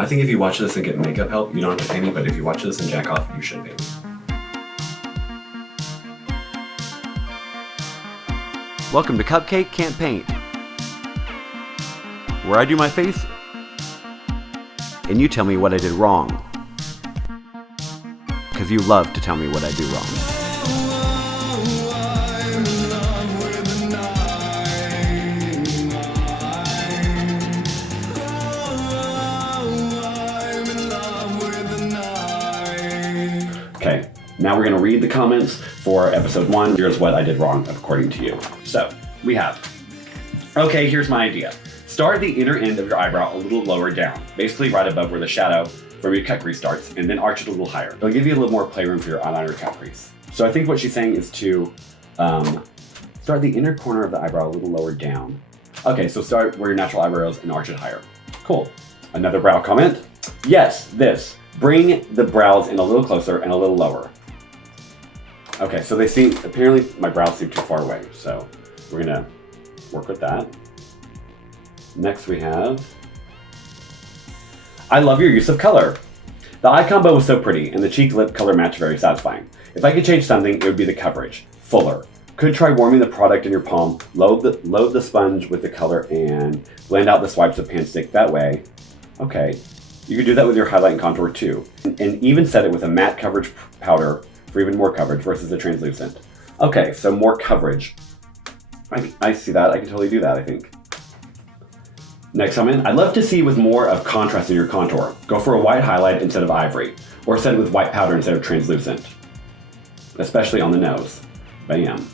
I think if you watch this and get makeup help, you don't have to pay me, but if you watch this and jack off, you should pay me. Welcome to Cupcake Can't Paint, where I do my face and you tell me what I did wrong. Because you love to tell me what I do wrong. Okay, now we're gonna read the comments for episode 1. Here's what I did wrong according to you. So, we have, okay, here's my idea. Start the inner end of your eyebrow a little lower down, basically right above where the shadow from your cut crease starts, and then arch it a little higher. It'll give you a little more playroom for your eyeliner cut crease. So I think what she's saying is to start the inner corner of the eyebrow a little lower down. Okay, so start where your natural eyebrow is and arch it higher. Cool. Another brow comment. Yes, this. Bring the brows in a little closer and a little lower. Okay, so they seem, apparently my brows seem too far away, so we're gonna work with that. Next we have, I love your use of color. The eye combo was so pretty and the cheek lip color match very satisfying. If I could change something, it would be the coverage. Fuller. Could try warming the product in your palm, load the sponge with the color and blend out the swipes of pan stick that way. Okay. You could do that with your highlight and contour too. And even set it with a matte coverage powder for even more coverage versus the translucent. Okay, so more coverage. I see that, I can totally do that, I think. Next comment, I'd love to see with more of contrast in your contour. Go for a white highlight instead of ivory, or set it with white powder instead of translucent. Especially on the nose. Bam.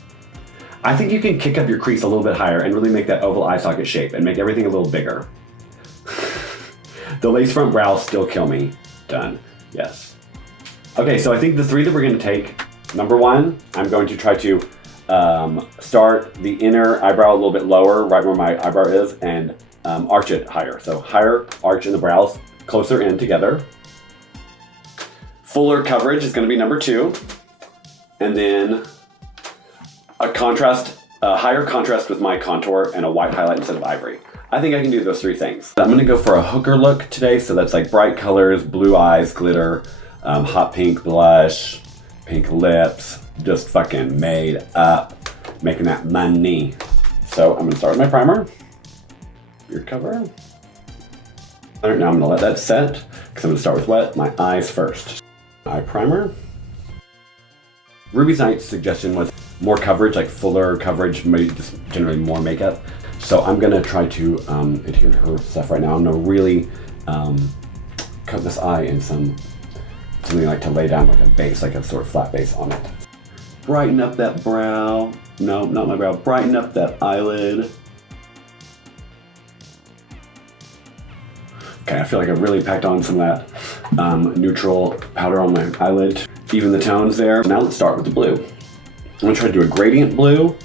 I think you can kick up your crease a little bit higher and really make that oval eye socket shape and make everything a little bigger. The lace front brows still kill me. Done. Yes. Okay, so I think the 3 that we're going to take, number 1, I'm going to try to start the inner eyebrow a little bit lower, right where my eyebrow is, and arch it higher. So higher arch in the brows, closer in together. Fuller coverage is going to be number 2. And then a higher contrast with my contour and a white highlight instead of ivory. I think I can do those 3 things. I'm gonna go for a hooker look today, so that's like bright colors, blue eyes, glitter, hot pink blush, pink lips, just fucking made up, making that money. So I'm gonna start with my primer, beard cover. All right, now I'm gonna let that set, because I'm gonna start with what? My eyes first. Eye primer. Ruby's Night's suggestion was more coverage, like fuller coverage, maybe just generally more makeup. So I'm gonna try to adhere to her stuff right now. I'm gonna really cut this eye in something like to lay down like a base, like a sort of flat base on it. Brighten up that brow. No, not my brow. Brighten up that eyelid. Okay, I feel like I've really packed on some of that neutral powder on my eyelid. Even the tones there. Now let's start with the blue. I'm gonna try to do a gradient blue.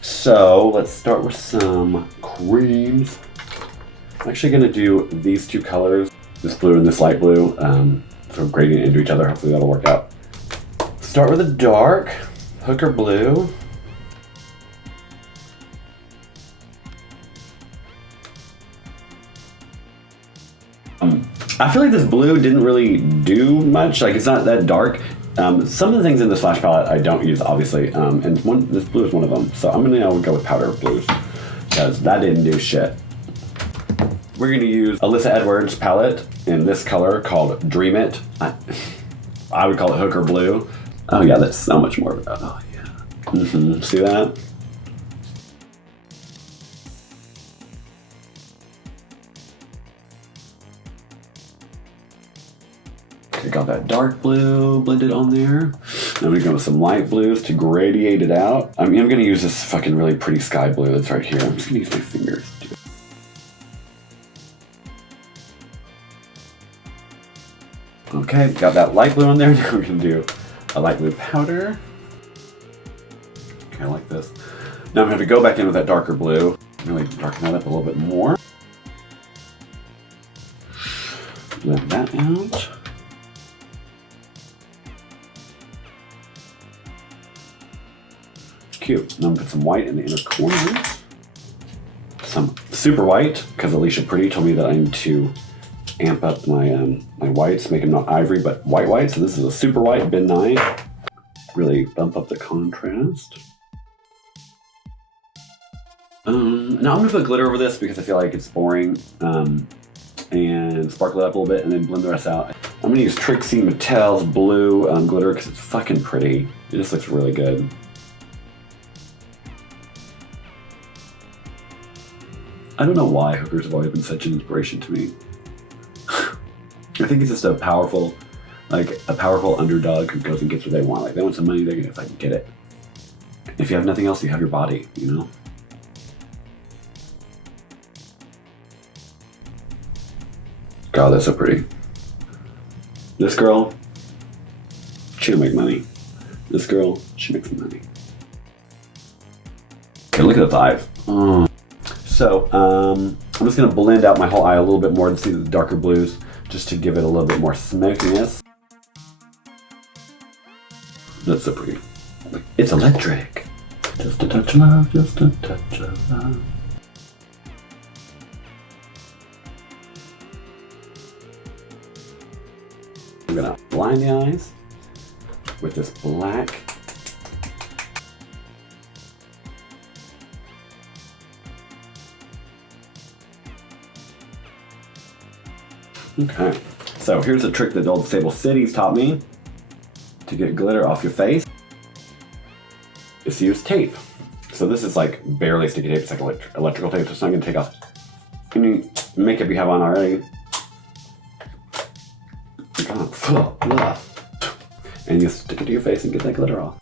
So let's start with some creams. I'm actually gonna do these 2 colors, this blue and this light blue, sort of gradient into each other. Hopefully that'll work out. Start with a dark hooker blue. I feel like this blue didn't really do much. Like it's not that dark. Some of the things in the Slash palette I don't use, obviously, and this blue is one of them. So I'm gonna go with powder blues, because that didn't do shit. We're gonna use Alyssa Edwards palette in this color called Dream It. I would call it hooker blue. Oh yeah, that's so much more. Oh yeah. See that? Okay, got that dark blue blended on there. Then we go with some light blues to gradiate it out. I'm gonna use this fucking really pretty sky blue that's right here. I'm just gonna use my fingers to do it. Okay, got that light blue on there. Now we're gonna do a light blue powder. Okay, I like this. Now I'm gonna go back in with that darker blue. Really darken that up a little bit more. Blend that out. Cute. Now I'm gonna put some white in the inner corners. Some super white, because Alicia Pretty told me that I need to amp up my my whites, make them not ivory but white. So this is a super white, bin 9. Really bump up the contrast. Now I'm gonna put glitter over this because I feel like it's boring, and sparkle it up a little bit and then blend the rest out. I'm gonna use Trixie Mattel's blue glitter because it's fucking pretty. It just looks really good. I don't know why hookers have always been such an inspiration to me. I think it's just a powerful underdog who goes and gets what they want. Like, they want some money, they're gonna fucking get it. If you have nothing else, you have your body, you know? God, that's so pretty. This girl, she'll make money. This girl, she makes money. Okay, look at the thighs. So, I'm just gonna blend out my whole eye a little bit more to see the darker blues, just to give it a little bit more smokiness. That's so pretty. It's electric. Just a touch of love, just a touch of love. I'm gonna line the eyes with this black. Okay, so here's a trick that old Sable Cities taught me to get glitter off your face. Is to use tape. So this is like barely sticky tape, it's like electrical tape, so it's not gonna take off any makeup you have on already. And you stick it to your face and get that glitter off.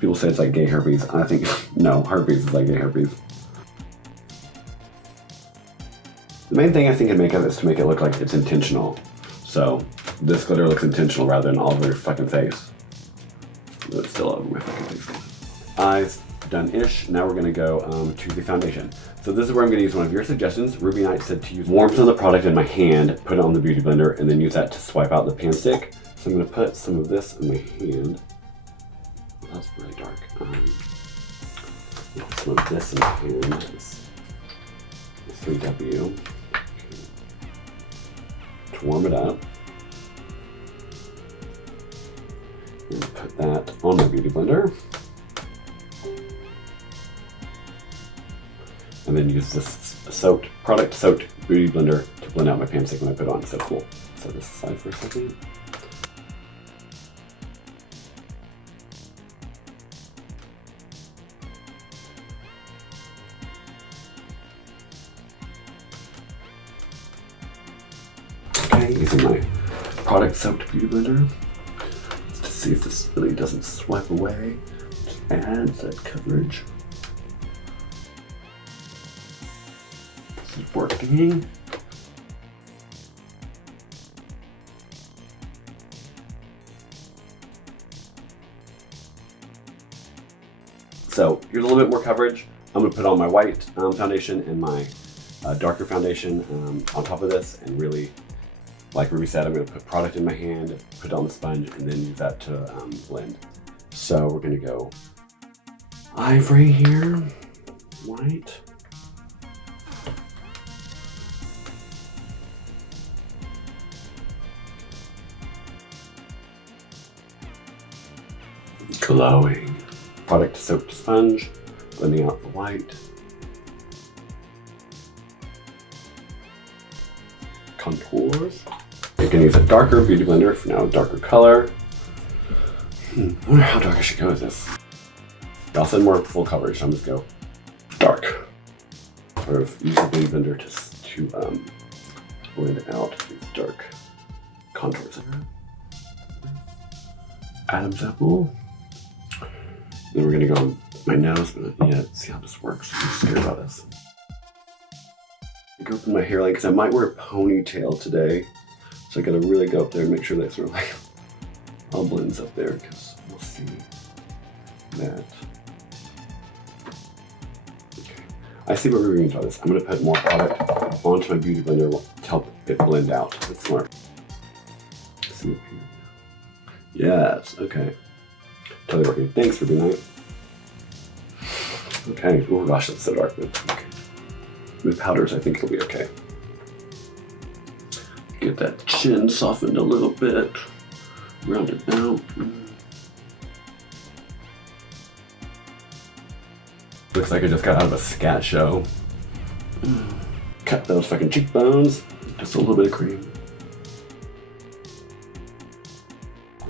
People say it's like gay herpes. I think, no, herpes is like gay herpes. The main thing I think in makeup is to make it look like it's intentional. So this glitter looks intentional rather than all over your fucking face. But it's still all over my fucking face. Eyes done-ish. Now we're gonna go to the foundation. So this is where I'm gonna use one of your suggestions. Ruby Knight said to use warm some of the product in my hand, put it on the beauty blender, and then use that to swipe out the pan stick. So I'm gonna put some of this in my hand. That's really dark. Some of this in my hand. It's 3W. To warm it up. And put that on my beauty blender. And then use this product-soaked beauty blender to blend out my pan stick when I put it on. So cool. Set this aside for a second. Okay, using my product-soaked beauty blender just to see if this really doesn't swipe away. Just adds that coverage. This is working. So here's a little bit more coverage. I'm gonna put on my white foundation and my darker foundation on top of this, and really, like Ruby said, I'm gonna put product in my hand, put it on the sponge, and then use that to blend. So we're gonna go ivory here, white. Glowing. Product soaked sponge, blending out the white. Contours. You can use a darker beauty blender for now a darker color. I wonder how dark I should go with this. I'll send more full coverage, so I'm just gonna go dark. Sort of use the beauty blender to blend out these dark contours. Adam's apple. Then we're gonna go on my nose, but not yet. See how this works. I'm scared about this. I go up in my hairline because I might wear a ponytail today. So I gotta really go up there and make sure that sort of like all blends up there, because we'll see that. Okay. I see what we're going to try this. I'm gonna put more product onto my beauty blender to help it blend out. That's smart. See what here. Yes, okay. Totally working. Thanks, Ruby Knight. Okay. Oh gosh, that's so dark. But okay. With powders, I think it'll be okay. Get that chin softened a little bit. Round it out. Looks like I just got out of a scat show. Cut those fucking cheekbones. Just a little bit of cream.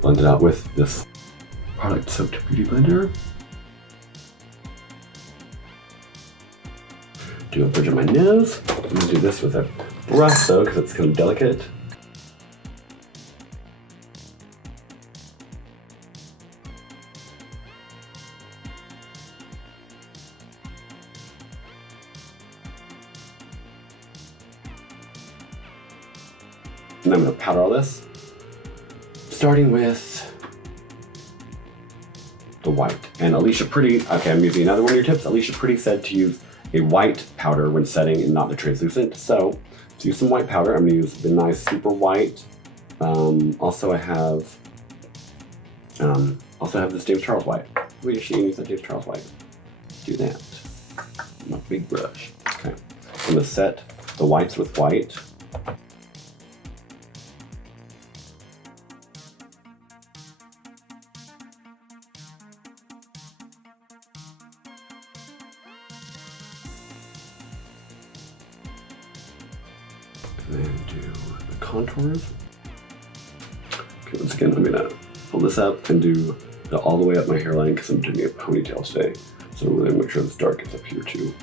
Blend it out with this product soaked beauty blender. Do a bridge of my nose. I'm gonna do this with a brush though, because it's kind of delicate. And I'm gonna powder all this. Starting with the white. And Alicia Pretty, okay, I'm using another one of your tips. Alicia Pretty said to use a white powder when setting and not the translucent. So, to use some white powder, I'm gonna use the nice super white. Also I have this James Charles white. Wait, she use that James Charles white. Do that. My big brush. Okay. I'm gonna set the whites with white. And then do the contours. Okay, once again, I'm gonna pull this up and do the all the way up my hairline because I'm doing a ponytail today. So I'm gonna make sure this dark is up here too.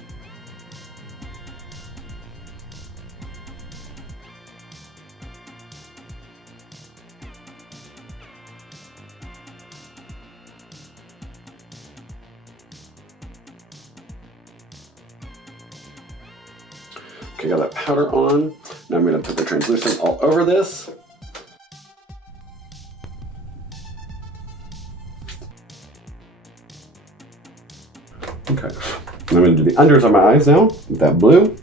Okay, got that powder on. Now I'm gonna put the translucent all over this. Okay, and I'm gonna do the unders on my eyes now with that blue.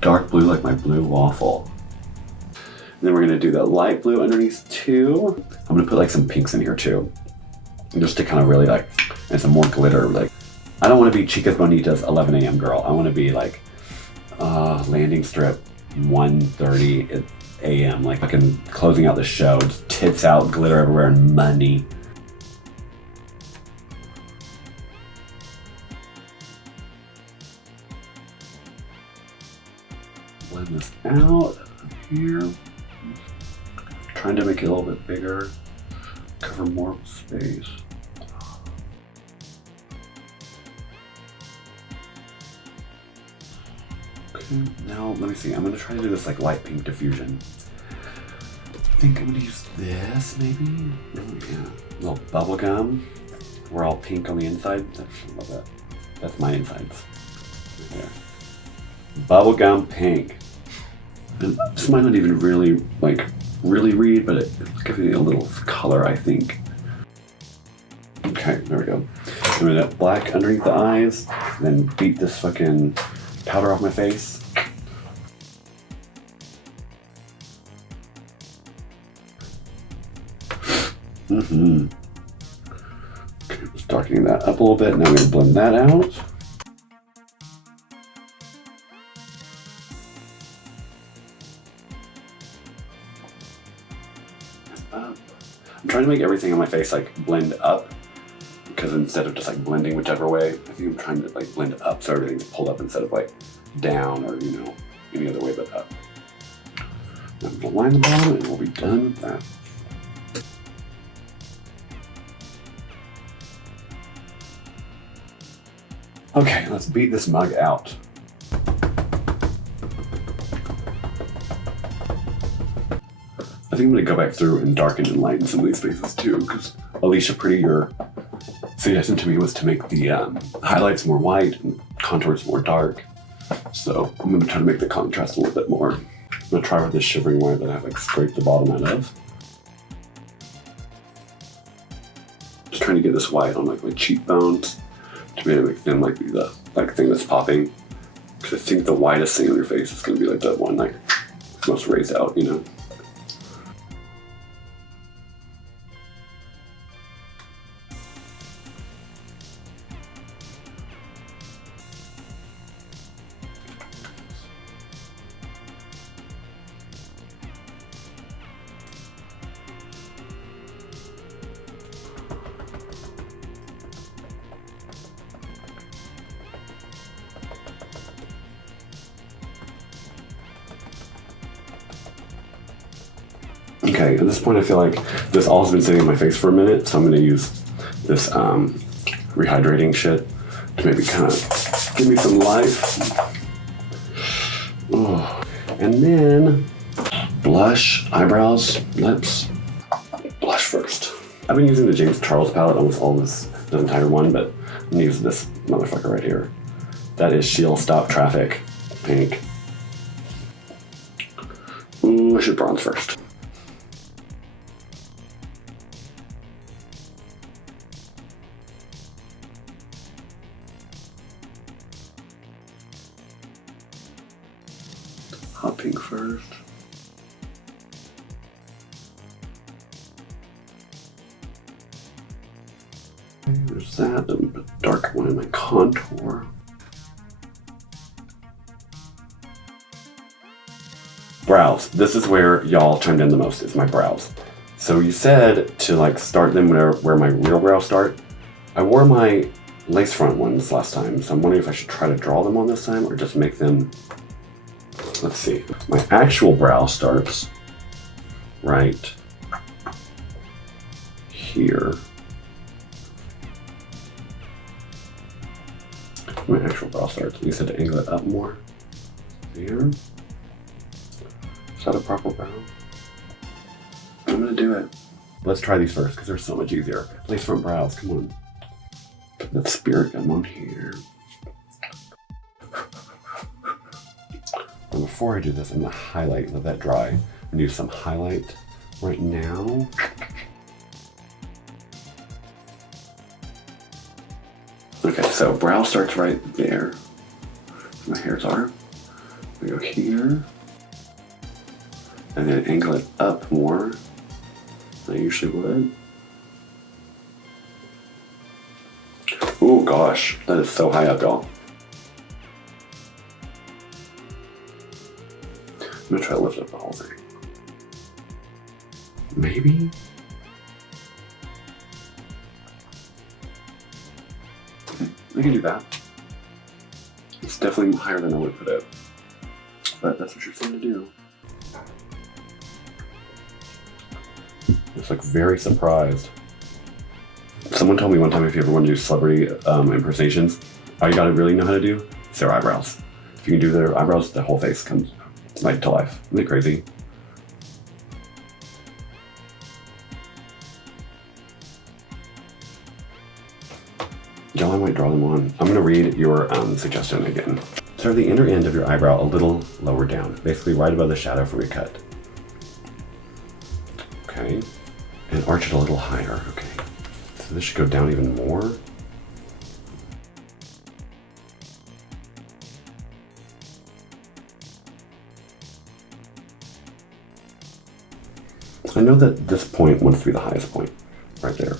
Dark blue like my blue waffle. And then we're gonna do the light blue underneath too. I'm gonna put like some pinks in here too. Just to kind of really like, and some more glitter. Like, I don't wanna be Chicas Bonitas 11 a.m. girl. I wanna be like, landing strip 1:30 a.m. Like fucking closing out the show, just tits out, glitter everywhere, and money. Blend this out here. Trying to make it a little bit bigger, cover more space. Okay, now let me see. I'm gonna try to do this like light pink diffusion. I think I'm gonna use this maybe. Oh, yeah, a little bubble gum. We're all pink on the inside. I love that. That's my insides. Right there. Bubblegum pink. And this might not even really really read, but it's giving me a little color, I think. Okay, there we go. I'm gonna black underneath the eyes, then beat this fucking powder off my face. Okay, just darkening that up a little bit. Now I'm gonna blend that out. I'm trying to make everything on my face like blend up, because instead of just like blending whichever way, I think I'm trying to like blend up so everything's pulled up instead of like down or, you know, any other way but up. I'm gonna line the bottom and we'll be done with that. Okay, let's beat this mug out. I think I'm gonna go back through and darken and lighten some of these spaces too, because Alicia Pretty, your suggestion to me was to make the highlights more white and contours more dark. So I'm gonna try to make the contrast a little bit more. I'm gonna try with this shivering white that I've like scraped the bottom out of. Just trying to get this white on like my cheekbones to be able to make them like be the thing that's popping. Because I think the whitest thing on your face is gonna be like that one like most raised out, you know. Okay, at this point I feel like this all has been sitting in my face for a minute, so I'm going to use this rehydrating shit to maybe kind of give me some life. Oh. And then blush, eyebrows, lips. Blush first. I've been using the James Charles palette almost all this, the entire one, but I'm going to use this motherfucker right here. That is She'll Stop Traffic Pink. Ooh, I should bronze first. Hot pink first. There's that, and a dark one in my contour. Brows. This is where y'all chimed in the most, is my brows. So you said to like start them where my real brows start. I wore my lace front ones last time, so I'm wondering if I should try to draw them on this time or just make them, let's see. My actual brow starts right here. My actual brow starts. You said to angle it up more. Here. Is that a proper brow? I'm gonna do it. Let's try these first because they're so much easier. Lace front brows, come on. Put that spirit gum on here. And before I do this, I'm gonna highlight, let that dry, and do some highlight right now. Okay, so brow starts right there. My hairs are. We go here. And then angle it up more than I usually would. Oh gosh, that is so high up, y'all. I'm gonna try to lift up the whole thing. Maybe? I can do that. It's definitely higher than I would put it. But that's what you're saying to do. It's like very surprised. Someone told me one time if you ever want to do celebrity impersonations, all you gotta really know how to do is their eyebrows. If you can do their eyebrows, the whole face comes like to life. Isn't it crazy? Y'all, I might draw them on. I'm gonna read your suggestion again. Start the inner end of your eyebrow a little lower down, basically right above the shadow from your cut. Okay. And arch it a little higher, okay. So this should go down even more. I know that this point wants to be the highest point, right there.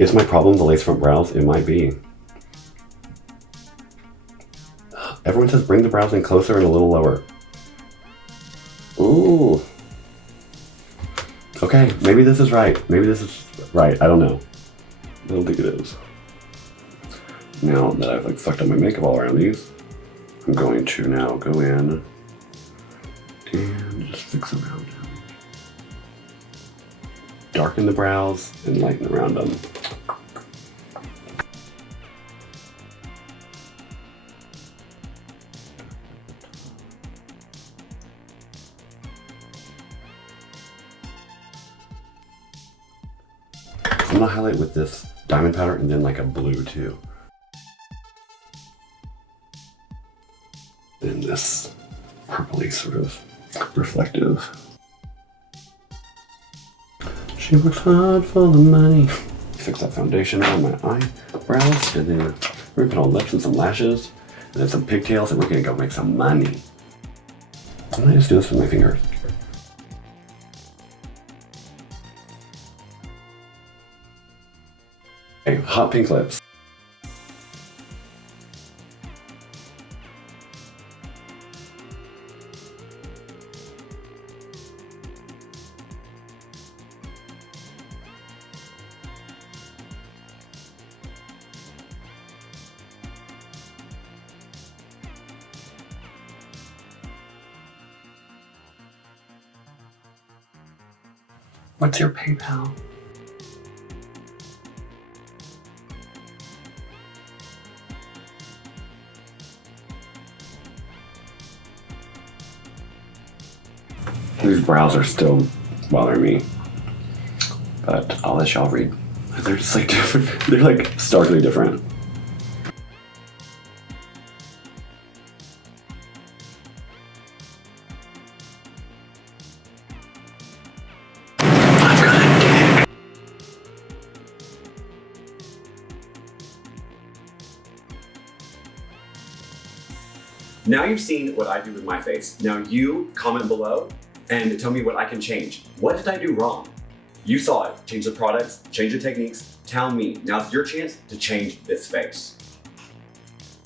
Is my problem the lace front brows? It might be. Everyone says bring the brows in closer and a little lower. Ooh. Okay, maybe this is right. Maybe this is right. I don't know. I don't think it is. Now that I've like fucked up my makeup all around these, I'm going to now go in and just fix around them. Darken the brows and lighten around them. I'm gonna highlight with this diamond powder and then like a blue too. And this purpley sort of reflective. She works hard for the money. Fix that foundation on my eyebrows, and then we're gonna put on lips and some lashes, and then some pigtails, and we're gonna go make some money. I might just do this with my fingers. Okay, hot pink lips. What's your PayPal? These brows are still bothering me, but I'll let y'all read. They're just like different. They're like starkly different. I've got a dick. Now you've seen what I do with my face. Now you comment below and tell me what I can change. What did I do wrong? You saw it. Change the products, change the techniques. Tell me. Now's your chance to change this face.